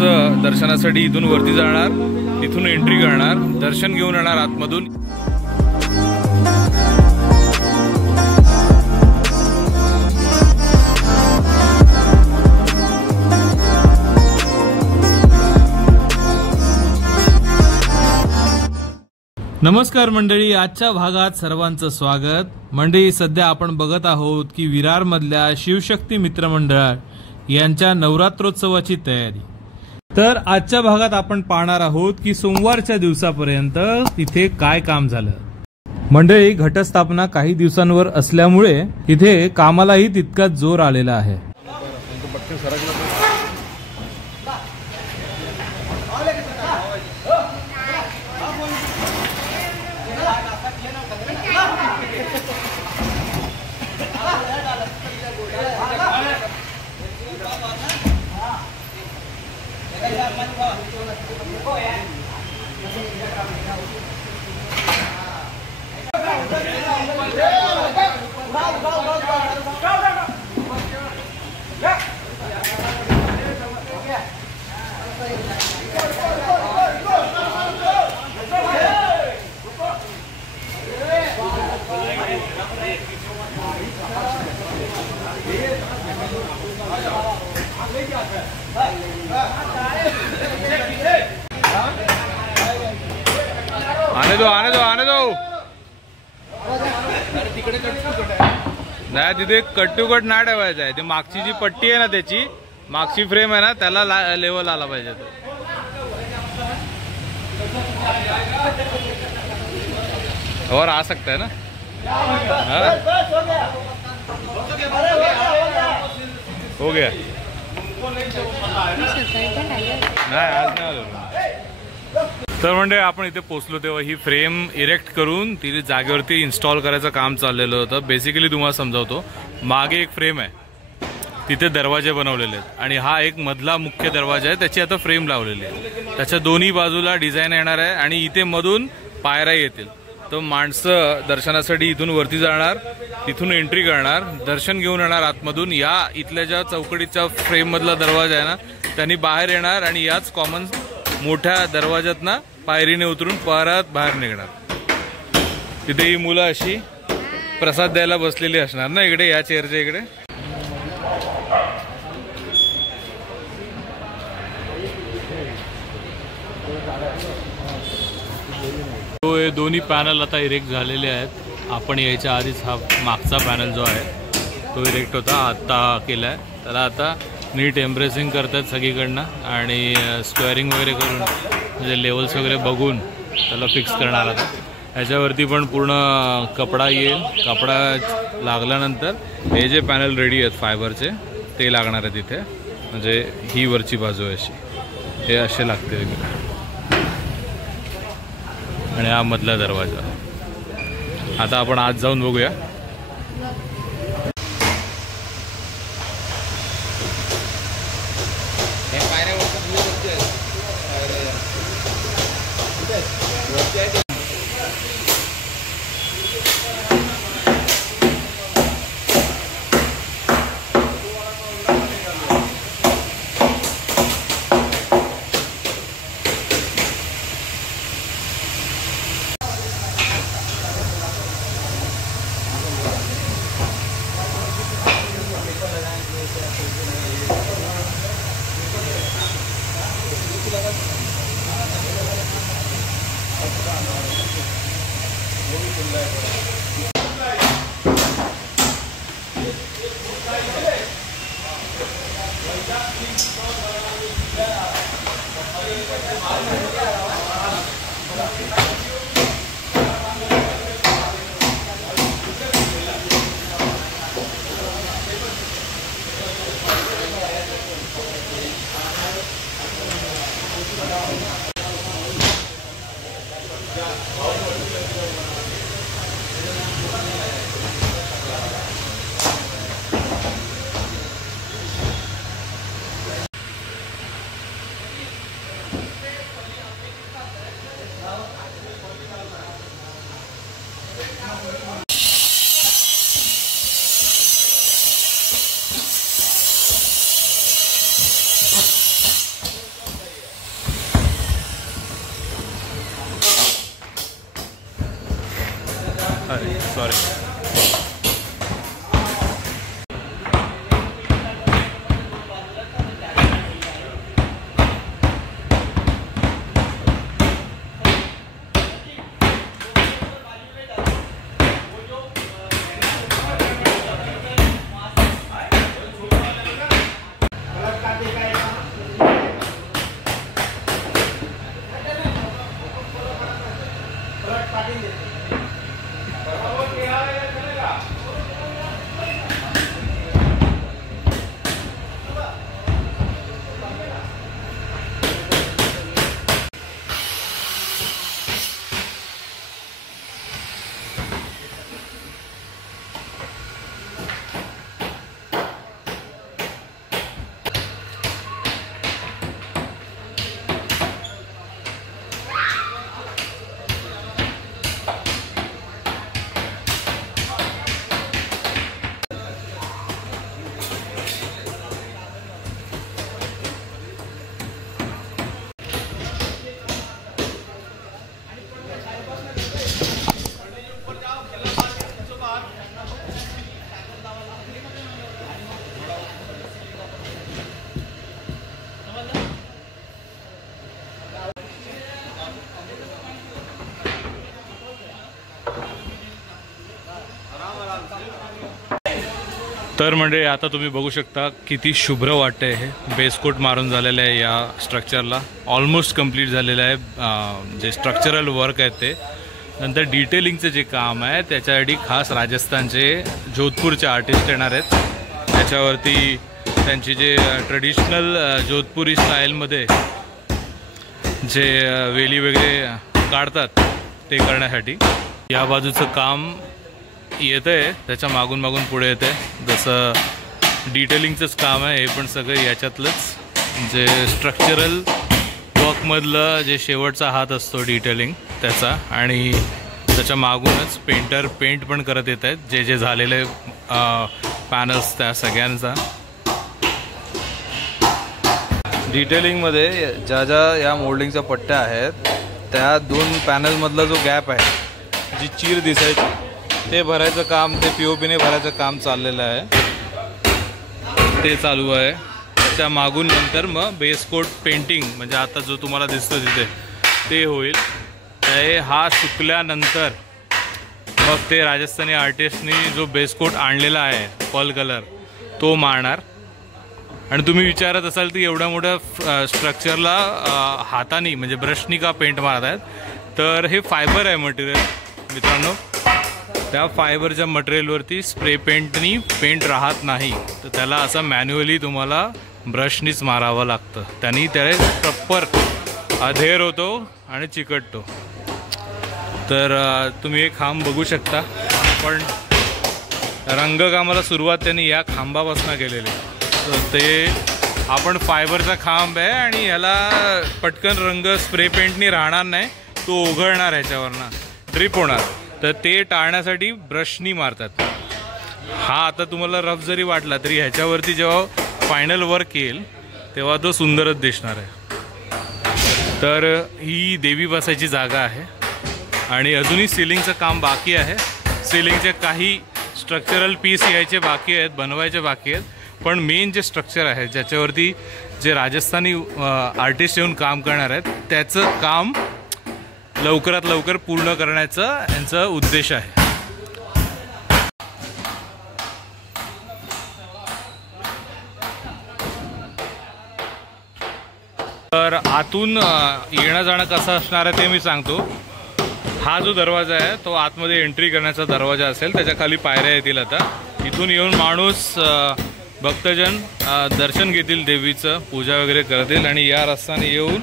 माणसं दर्शनासाठी इथून वरती जाणार, तिथून एंट्री करणार, दर्शन घेऊन येणार आतमधून। नमस्कार मंडळी, आजच्या भागात सर्वांचं स्वागत। मंडळी, सध्या आपण बघत आहोत की विरार मधल्या शिवशक्ती मित्र मंडळ यांच्या नवरात्रोत्सवाची तयारी। तर आजच्या भागात आपण पाहणार आहोत की सोमवारच्या दिवसापर्यंत तिथे काय काम झालं। मंडळी, घटस्थापना काही दिवसांवर असल्यामुळे इथे कामालाही तितकाच जोर आलेला आहे। आने दो नाही, तिथे कट टू कट नाही ठेवायचं आहे। ते मागची जी पट्टी आहे ना, त्याची मागची फ्रेम आहे ना, त्याला लेवल आला पाहिजे। तो और आ सकता है ना। हो गया नाही, आज नाही आलो। तर म्हणजे आपण इथे पोहोचलो तेव्हा ही फ्रेम इरेक्ट करून तिथे जागेवरती इन्स्टॉल करायचं काम चाललेलं होतं। बेसिकली तुम्हाला समजावतो, मागे एक फ्रेम आहे, तिथे दरवाजे बनवलेले आहेत आणि हा एक मधला मुख्य दरवाजा आहे, त्याची आता फ्रेम लावलेली आहे। त्याच्या दोन्ही बाजूला डिझाईन येणार आहे आणि इथे मधून पायऱ्या येतील। तर माणसं दर्शनासाठी इथून वरती जाणार, तिथून एंट्री करणार, दर्शन घेऊन येणार आतमधून। या इथल्या ज्या चौकडीच्या फ्रेम मधला दरवाजा आहे ना, त्यांनी बाहेर येणार आणि याच कॉमन मोठ्या दरवाज्यातनं पायरीने उतरून परत बाहेर निघणार। तिथे ही मुलं अशी प्रसाद द्यायला बसलेली असणार ना, इकडे या चेअरच्या इकडे। तो हे दोन्ही पॅनल आता इरेक्ट झालेले आहेत। आपण यायच्या आधीच हा मागचा पॅनल जो आहे तो इरेक्ट होता, आता केलाय। त्याला आता नीट एम्ब्रेसिंग करतात सगळीकडनं आणि स्क्वेअरिंग वगैरे करून, म्हणजे लेवल्स वगैरे बघून त्याला फिक्स करणार आता। ह्याच्यावरती पण पूर्ण कपडा येईल। कपडा लागल्यानंतर हे जे पॅनल रेडी आहेत फायबरचे, ते लागणार आहेत इथे। म्हणजे ही वरची बाजू आहे अशी, हे असे लागते आणि हा मधला दरवाजा। आता आपण आत जाऊन बघूया। तर म्हणजे आता तुम्ही बघू शकता किती शुभ्र वाटतंय. हे बेसकोट मारून झालेलं आहे या स्ट्रक्चरला, ऑलमोस्ट कंप्लीट झालेलं आहे. जे स्ट्रक्चरल वर्क आहे ते, नंतर डिटेलिंगचं जे काम आहे त्याच्यासाठी खास राजस्थानचे जोधपूरचे आर्टिस्ट येणार आहेत. त्याच्यावरती त्यांची जे ट्रेडिशनल जोधपुरी स्टाईलमध्ये जे वेली वगैरे काढतात ते करण्यासाठी या बाजूचं काम येतं आहे. त्याच्या मागून मागून पुढे येतं आहे. जसं डिटेलिंगचंच काम आहे हे पण सगळं याच्यातलंच. जे स्ट्रक्चरल वर्कमधलं जे शेवटचा हात असतो डिटेलिंग त्याचा, आणि त्याच्या मागूनच पेंटर पेंट पण करत येत आहेत जे जे झालेले पॅनल्स त्या सगळ्यांचा. डिटेलिंगमध्ये ज्या ज्या या मोल्डिंगच्या पट्ट्या आहेत त्या 2 पॅनलमधला जो गॅप आहे, जी चीर दिसायची, ते भरायचं काम, ते POPने भरायचं काम चाललेलं आहे, ते चालू आहे. त्या मागून नंतर मग बेसकोट पेंटिंग म्हणजे आता जो तुम्हाला दिसतो तिथे ते होईल. ते हा सुकल्यानंतर मग ते राजस्थानी आर्टिस्टनी जो बेसकोट आणलेला आहे पर्ल कलर तो मारणार. आणि तुम्ही विचारत असाल की एवढ्या मोठ्या स्ट्रक्चरला हाताने म्हणजे ब्रशनी का पेंट मारत आहेत, तर हे फायबर आहे मटेरियल मित्रांनो. त्या फायबरच्या मटेरियलवरती स्प्रे पेंटनी पेंट राहत नाही, तर त्याला असं मॅन्युअली तुम्हाला ब्रशनीच मारावं लागतं. त्यांनी त्याला प्रॉपर अधेर होतो आणि चिकटतो. तर तुम्ही एक खांब बघू शकता, पण रंगकामाला सुरुवात त्यांनी या खांबापासून केलेली. तर ते आपण फायबरचा खांब आहे आणि ह्याला पटकन रंग स्प्रे पेंटनी राहणार नाही, तो ओघळणार, ह्याच्यावरनं ड्रिप होणार. तर ते टाळण्यासाठी ब्रशनी मारतात. हा आता तुम्हाला रफ जरी वाटला तरी ह्याच्यावरती जेव्हा फायनल वर्क येईल तेव्हा तो सुंदरच दिसणार आहे. तर ही देवी बसायची जागा आहे आणि अजूनही सिलिंगचं काम बाकी आहे. सिलिंगचे काही स्ट्रक्चरल पीस यायचे बाकी आहेत, बनवायचे बाकी आहेत. पण मेन जे स्ट्रक्चर आहे ज्याच्यावरती जे राजस्थानी आर्टिस्ट येऊन काम करणार आहेत त्याचं काम लवकरात लवकर पूर्ण करण्याचा यांचा उद्देश आहे. तर आतून येणं जाणं कसं असणार आहे ते मी सांगतो. हा जो दरवाजा आहे तो आतमध्ये एंट्री करण्याचा दरवाजा असेल, त्याच्या खाली पायऱ्या येतील. आता इथून येऊन माणूस भक्तजन दर्शन घेतील, देवीचं पूजा वगैरे करतील आणि या रस्त्याने येऊन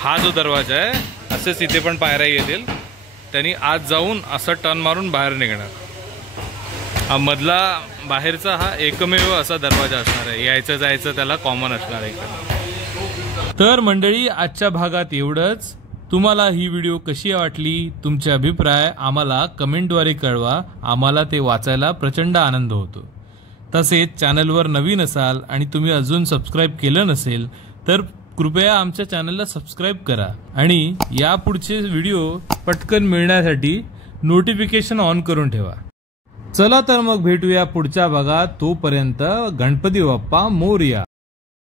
हा जो दरवाजा आहे असेच इथे पण पायऱ्या येतील. त्यांनी आत जाऊन असं टर्न मारून बाहेर निघणार. हा मधला बाहेरचा हा एकमेव असा दरवाजा असणार आहे. यायचं जायचं त्याला कॉमन असणार आहे. तर मंडळी आजच्या भागात एवढंच. तुम्हाला ही व्हिडिओ कशी वाटली, तुमचे अभिप्राय आम्हाला कमेंटद्वारे कळवा. आम्हाला ते वाचायला प्रचंड आनंद होतो. तसेच चॅनलवर नवीन असाल आणि तुम्ही अजून सबस्क्राईब केलं नसेल तर कृपया आमच्या चॅनलला सबस्क्राईब करा आणि यापुढचे व्हिडिओ पटकन मिळण्यासाठी नोटिफिकेशन ऑन करून ठेवा. चला तर मग भेटूया पुढच्या भागात. तोपर्यंत गणपती बाप्पा मोरया.